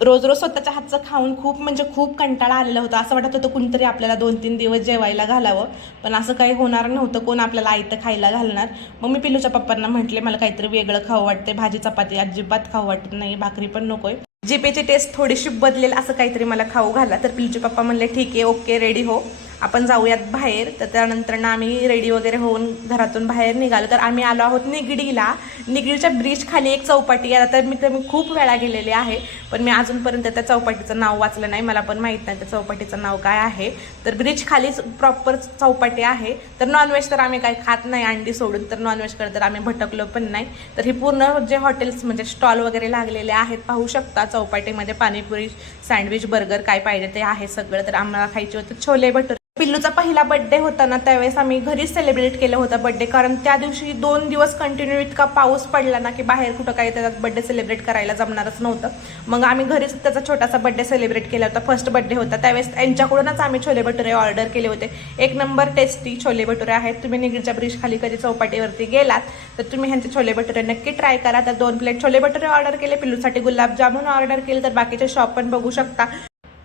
रोज रोज स्वतःच्या हातचं खाऊन खूप म्हणजे खूप कंटाळा आलेला होता. असं वाटत होतं कुणीतरी आपल्याला 2-3 दिवस जेवायला घालावं, पण असं काही होणार नव्हतं. कोण आपल्याला आयतं खायला घालणार. मग मी पिल्लूच्या पप्पांना म्हटले, मला काहीतरी वेगळं खावं वाटते, भाजी चपाती अजिबात खावं वाटत नाही, भाकरी पण नकोय, जिपेची टेस्ट थोडीशी बदलेल असं काहीतरी मला खाऊ घाला. तर पिल्लूचे पप्पा म्हणले ठीक आहे, ओके, रेडी हो, आपण जाऊयात बाहेर. तर त्यानंतर ना आम्ही रेडी वगैरे होऊन घरातून बाहेर निघालो. तर आम्ही आलो आहोत निगडीला. निगडीच्या ब्रिज खाली एक चौपाटी आहे. तर मी खूप वेळा गेलेले आहे, पण मी अजूनपर्यंत त्या चौपाटीचं नाव वाचलं नाही. मला पण माहीत नाही त्या चौपाटीचं नाव काय आहे. तर ब्रिज खालीच प्रॉपर चौपाटी आहे. तर नॉनव्हेज तर आम्ही काही खात नाही, अंडी सोडून. तर नॉनव्हेजकडे तर आम्ही भटकलो पण नाही. तर ही पूर्ण जे हॉटेल्स म्हणजे स्टॉल वगैरे लागलेले आहेत पाहू शकता. चौपाटीमध्ये पाणीपुरी, सँडविच, बर्गर काय पाहिजे ते आहे सगळं. तर आम्हाला खायचे होते छोले भटुरे. पिल्लूचा पहिला बड्डे होता ना, त्यावेळेस आम्ही घरीच सेलिब्रेट केलं होतं बड्डे. कारण त्या दिवशी 2 दिवस कंटिन्यू इतका पाऊस पडला ना की बाहेर कुठं काही त्याचा बड्डे सेलिब्रेट करायला जमणारच नव्हतं. मग आम्ही घरीच त्याचा छोटासा बड्डे सेलिब्रेट केला होता. फर्स्ट बड्डे होता त्यावेळेस त्यांच्याकडूनच आम्ही छोले भटुरे ऑर्डर केले होते. एक नंबर टेस्टी छोले भटुरे आहेत. तुम्ही निगडीच्या ब्रिज खाली कधी चौपाटीवरती गेलात तर तुम्ही ह्यांचे छोले भटुरे नक्की ट्राय करा. तर 2 प्लेट छोले भटुरे ऑर्डर केले, पिल्लूसाठी गुलाबजामुन ऑर्डर केले. तर बाकीचे शॉप पण बघू शकता.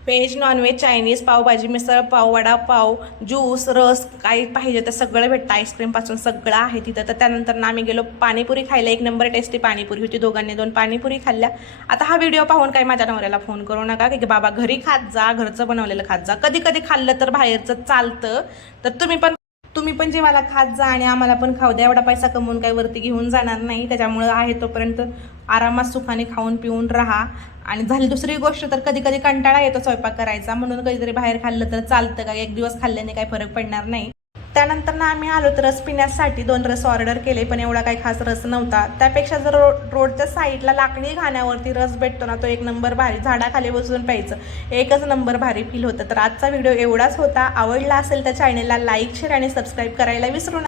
Veg, non veg, Chinese, pav bhaji, misal pav, vada pav, juice, रस काही पाहिजे तर सगळं भेटतं. आईस्क्रीमपासून सगळं आहे तिथं. तर त्यानंतर ना आम्ही गेलो पाणीपुरी खायला. एक नंबर टेस्टी पाणीपुरी होती. दोघांनी 2 पाणीपुरी खाल्ल्या. आता हा व्हिडिओ पाहून काही माझ्या नवऱ्याला फोन करू नका की बाबा घरी खात जा, घरचं बनवलेलं खात जा. कधी कधी खाल्लं तर बाहेरचं चालतं. तर तुम्ही पण जेवायला खात जा आणि आम्हाला पण खाऊ द्या. एवढा पैसा कमवून काही वरती घेऊन जाणार नाही. त्याच्यामुळं आहे तोपर्यंत आरामात सुखाने खाऊन पिऊन राहा. आणि झाली दुसरी गोष्ट तर कधी कधी कंटाळा येतो स्वयंपाक करायचा, म्हणून कधीतरी बाहेर खाल्लं तर चालतं का, एक दिवस खाल्ल्याने काही फरक पडणार नाही. त्यानंतर ना आम्ही आलो तर रस पिण्यासाठी 2 रस ऑर्डर केले, पण एवढा काही खास रस नव्हता. त्यापेक्षा जर रोडच्या साईडला लाकडी घाण्यावरती रस भेटतो ना, तो एक नंबर भारी, झाडाखाली बसून प्यायचं, एकच नंबर भारी फील होतं. तर आजचा व्हिडिओ एवढाच होता. आवडला असेल तर चॅनलला लाईक, शेअर आणि सबस्क्राईब करायला विसरू नका.